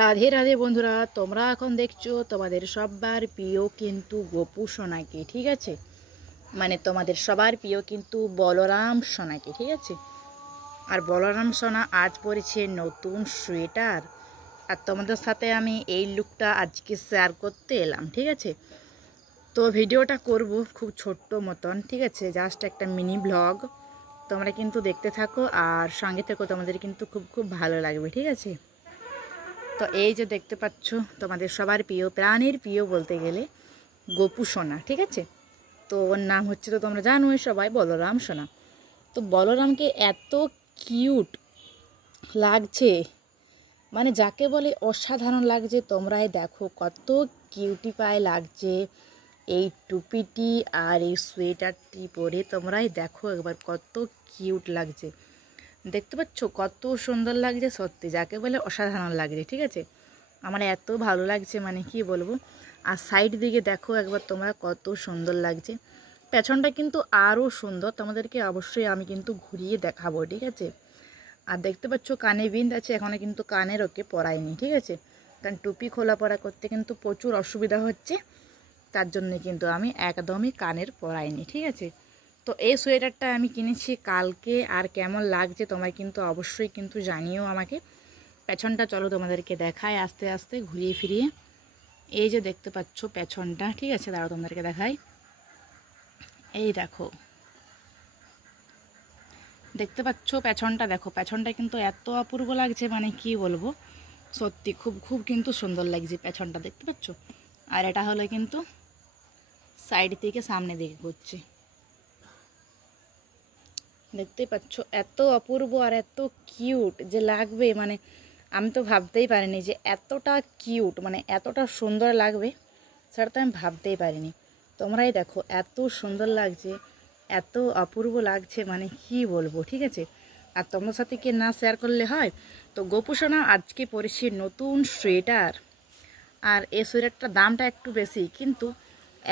রাধে রাধে বন্ধুরা, তোমরা এখন দেখছো তোমাদের সবার প্রিয় কিন্তু গপু সোনাকে। ঠিক আছে, মানে তোমাদের সবার প্রিয় কিন্তু বলরাম সোনাকে। ঠিক আছে, আর বলরাম সোনা আজ পরেছে নতুন সোয়েটার, আর তোমাদের সাথে আমি এই লুকটা আজকে শেয়ার করতে এলাম। ঠিক আছে, তো ভিডিওটা করব খুব ছোট্ট মতন। ঠিক আছে, জাস্ট একটা মিনি ব্লগ, তোমরা কিন্তু দেখতে থাকো আর সঙ্গে থেকো, তোমাদের কিন্তু খুব খুব ভালো লাগবে। ঠিক আছে, তো এই যে দেখতে পাচ্ছ তোমাদের সবার প্রিয়, প্রাণের প্রিয় বলতে গেলে গপু সোনা। ঠিক আছে, তো ওর নাম হচ্ছে, তো তোমরা জানোই সবাই, বলরাম সোনা। তো বলরামকে এত কিউট লাগছে, মানে যাকে বলে অসাধারণ লাগছে। তোমরাই দেখো কত কিউটি পায় লাগছে এই টুপিটি আর এই সোয়েটারটি পরে। তোমরাই দেখো একবার কত কিউট লাগছে, দেখতে পাচ্ছ কত সুন্দর লাগছে, সত্যি যাকে বলে অসাধারণ লাগছে। ঠিক আছে, আমার এত ভালো লাগছে, মানে কি বলবো। আর সাইড দিকে দেখো একবার তোমরা, কত সুন্দর লাগছে। পেছনটা কিন্তু আরও সুন্দর, তোমাদেরকে অবশ্যই আমি কিন্তু ঘুরিয়ে দেখাবো। ঠিক আছে, আর দেখতে পাচ্ছ কানে বিন্দ আছে, এখানে কিন্তু কানের ওকে পরায়নি। ঠিক আছে, কারণ টুপি খোলা পরা করতে কিন্তু প্রচুর অসুবিধা হচ্ছে, তার জন্যে কিন্তু আমি একদমই কানের পরাইনি। ঠিক আছে, তো এই সোয়েটারটা আমি কিনেছি কালকে, আর কেমন লাগছে তোমরা কিন্তু অবশ্যই কিন্তু জানিও আমাকে। পেছনটা চলো তোমাদেরকে দেখায় আস্তে আস্তে ঘুরিয়ে ফিরিয়ে। এই যে দেখতে পাচ্ছ পেছনটা, ঠিক আছে, দাঁড়াও তোমাদেরকে দেখাই। এই দেখো, দেখতে পাচ্ছ পেছনটা, দেখো পেছনটা কিন্তু এত অপূর্ব লাগছে, মানে কি বলবো, সত্যি খুব খুব কিন্তু সুন্দর লাগছে পেছনটা, দেখতে পাচ্ছ। আর এটা হলো কিন্তু সাইড থেকে সামনে দিকে ঘুরছে, দেখতে পাচ্ছ এত অপূর্ব আর এত কিউট যে লাগবে, মানে আমি তো ভাবতেই পারিনি যে এতটা কিউট, মানে এতটা সুন্দর লাগবে, সেটা তো আমি ভাবতেই পারিনি। তোমরাই দেখো এত সুন্দর লাগছে, এত অপূর্ব লাগছে, মানে কি বলবো। ঠিক আছে, আর তোমার সাথে কি না শেয়ার করলে হয়। তো গপু সোনা আজকে পরেছি নতুন সোয়েটার, আর এই সোয়েটারটার দামটা একটু বেশি, কিন্তু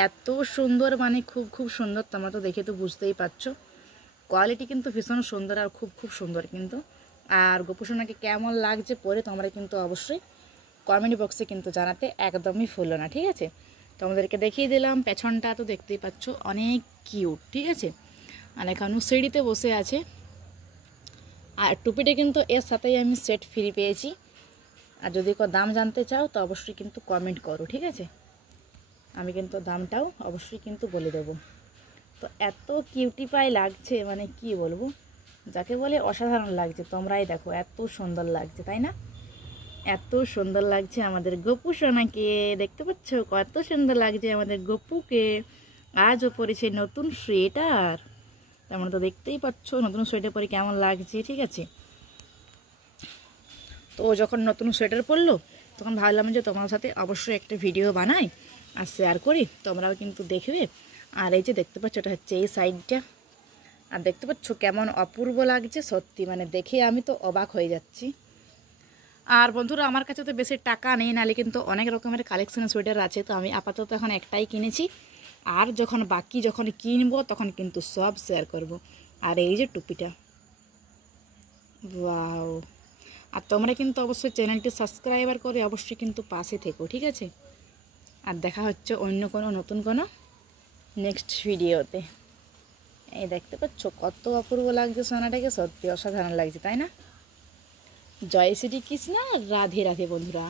এত সুন্দর, মানে খুব খুব সুন্দর। তোমরা তো দেখে তো বুঝতেই পারছো, কোয়ালিটি কিন্তু ভীষণ সুন্দর আর খুব খুব সুন্দর কিন্তু। আর গপু সোনাকে কেমন লাগছে পরে তোমরা কিন্তু অবশ্যই কমেন্ট বক্সে কিন্তু জানাতে একদমই ভুলো না। ঠিক আছে, তোমাদেরকে দেখিয়ে দিলাম পেছনটা, তো দেখতেই পাচ্ছ অনেক কিউট। ঠিক আছে, আর এখানেও সিঁড়িতে বসে আছে। আর টুপিটা কিন্তু এর সাথেই আমি সেট ফ্রি পেয়েছি, আর যদি কোনো দাম জানতে চাও তো অবশ্যই কিন্তু কমেন্ট করো। ঠিক আছে, আমি কিন্তু দামটাও অবশ্যই কিন্তু বলে দেবো। তো এত কিউটি পাই লাগছে, মানে কি বলবো, যাকে বলে অসাধারণ লাগছে। তোমরাই দেখো এত সুন্দর লাগছে, তাই না? এত সুন্দর লাগছে আমাদের গপু সোনাকে, দেখতে পাচ্ছ কত সুন্দর লাগছে আমাদের গপুকে। আজও পরেছে নতুন সোয়েটার, তেমন তো দেখতেই পাচ্ছ নতুন সোয়েটার পরে কেমন লাগছে। ঠিক আছে, তো যখন নতুন সোয়েটার পরলো তখন ভাবলাম যে তোমার সাথে অবশ্যই একটা ভিডিও বানাই আর শেয়ার করি, তোমরাও কিন্তু দেখবে। আর এই যে দেখতে পাচ্ছ এটা হচ্ছে এই সাইডটা, আর দেখতে পাচ্ছ কেমন অপূর্ব লাগছে, সত্যি মানে দেখে আমি তো অবাক হয়ে যাচ্ছি। আর বন্ধুরা, আমার কাছে তো বেশি টাকা নেই, নালে কিন্তু অনেক রকমের কালেকশন সোয়েটার আছে, তো আমি আপাতত এখন একটাই কিনেছি, আর যখন বাকি যখন কিনবো তখন কিন্তু সব শেয়ার করব। আর এই যে টুপিটা, ওয়াও। আর তোমরা কিন্তু অবশ্যই চ্যানেলটি সাবস্ক্রাইবার করে অবশ্যই কিন্তু পাশে থেকো। ঠিক আছে, আর দেখা হচ্ছে অন্য কোনো নতুন কোনো নেক্সট ভিডিওতে। এই দেখতে পাচ্ছ কত অপূর্ব লাগছে সোনাটাকে, সত্যি অসাধারণ লাগছে, তাই না? জয় শ্রী কৃষ্ণ, রাধে রাধে বন্ধুরা,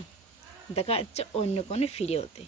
দেখা হচ্ছে অন্য কোনো ভিডিওতে।